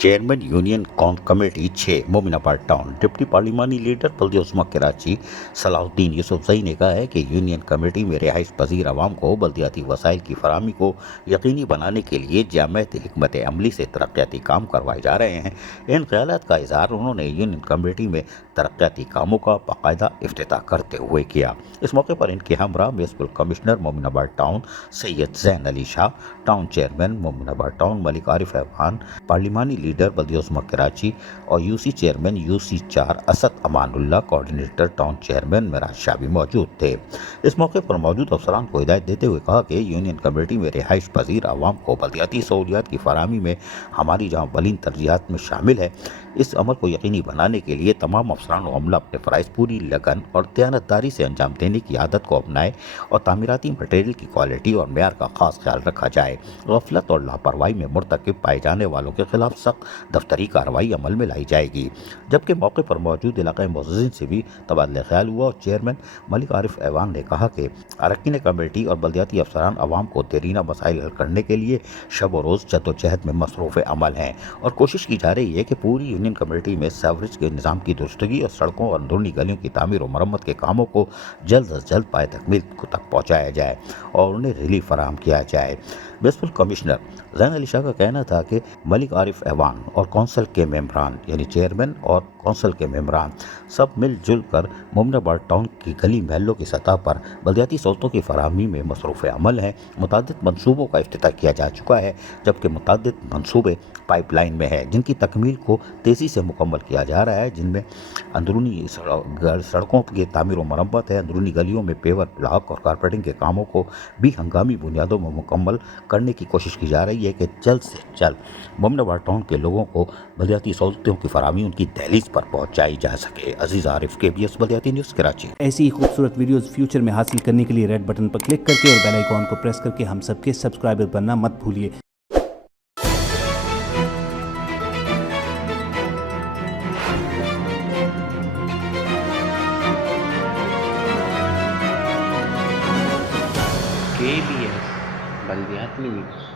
Chairman union committee 6 Mominabad town. Deputy पार्लिमानी leader Baldia Uzma Karachi Salahuddin Yousafzai ने कहा है कि यूनियन कमेटी में रिहाइश पजीर आवाम को बल्दियाती वसाइल की फराहमी को यकीनी बनाने के लिए जामत हिकमत अमली से तरक्याती काम करवाए जा रहे हैं। इन ख्यालात का इजहार उन्होंने यूनियन कमेटी में तरक्याती कामों का बाकायदा इफ्तिताह करते हुए किया। इस मौके पर इनके हमरा municipal commissioner Mominabad town Syed Zain Ali Shah, town chairman Mominabad town Malik Arif Ahwan, पार्लिमानी लीडर बल्दी उस्मा कराची और UC chairman UC 4 Asad Amanullah, coordinator town chairman Meraj Shah भी मौजूद थे। इस मौके पर मौजूद अफसरान को हिदायत देते हुए कहा कि यूनियन कमेटी में रिहाइश पजीर आवाम को बल्दियाती सहूलियात की फराहमी में हमारी जहाँ बलीन तरजीहात में शामिल है, इस अमल को यकीनी बनाने के लिए तमाम अफसरान और अमला अपने फ़राइज़ पूरी लगन और दयानतदारी से अंजाम देने की आदत को अपनाएं और तामीराती मटेरियल की क्वालिटी और मेयार का खास ख्याल रखा जाए। गफलत और लापरवाही में मुर्तकिब पाए जाने वालों के खिलाफ सख्त दफ्तरी कार्रवाई अमल में लाई जाएगी। जबकि मौके पर मौजूद इलाक़ाई मुअज़्ज़िज़ीन से भी तबादला ख्याल हुआ और चेयरमैन मलिक आरिफ अहवान ने कहा कि अरकान कमेटी और बल्दियाती अफसरान आवाम को देरीना मसाइल हल करने के लिए शब व रोज़ जद्दोजहद में मसरूफ़ अमल हैं और कोशिश की जा रही है कि पूरी यूनियन कमेटी में सीवरेज के निज़ाम की दुरुस्तगी और सड़कों और अंदरूनी गलियों की तामीर और मरम्मत के कामों को जल्द अज जल्द पाए तकमील तक पहुँचाया जाए और उन्हें रिलीफ फराहम किया जाए। म्यूनसिपल कमिश्नर जैन अली शाह का कहना था कि मलिक आरिफ अहवान और कौंसल के मेंबरान यानी चेयरमैन और कौंसल के मेंबरान सब मिलजुल कर मोमिनाबाद टाउन की गली महलों की सतह पर बल्दियाती सहूलतों की फराहमी में मसरूफ़ अमल हैं। मुतअद्दिद मनसूबों का इफ्तिताह किया जा चुका है, जबकि मुतअद्दिद मनसूबे पाइपलाइन में है जिनकी तकमील को तेज़ी से मुकम्मल किया जा रहा है, जिनमें अंदरूनी सड़कों की तामीर व मरम्मत है। अंदरूनी गलियों में पेवर ब्लॉक और कारपेटिंग के कामों को भी हंगामी बुनियादों में मुकम्मल करने की कोशिश की जा रही है कि जल्द से जल्द मोमिनाबाद टाउन के लोगों को बल्दियाती सहूलतों की फराहमी उनकी दहलीज पर पहुँचाई जा सके। अजीज़ आरिफ, KBS बल्दियाती न्यूज़ कराची। ऐसी ही खूबसूरत वीडियोस फ्यूचर में हासिल करने के लिए रेड बटन पर क्लिक करके और बेल आइकॉन को प्रेस करके हम सबके सब्सक्राइबर बनना मत भूलिए। KBS बल्दियाती न्यूज़।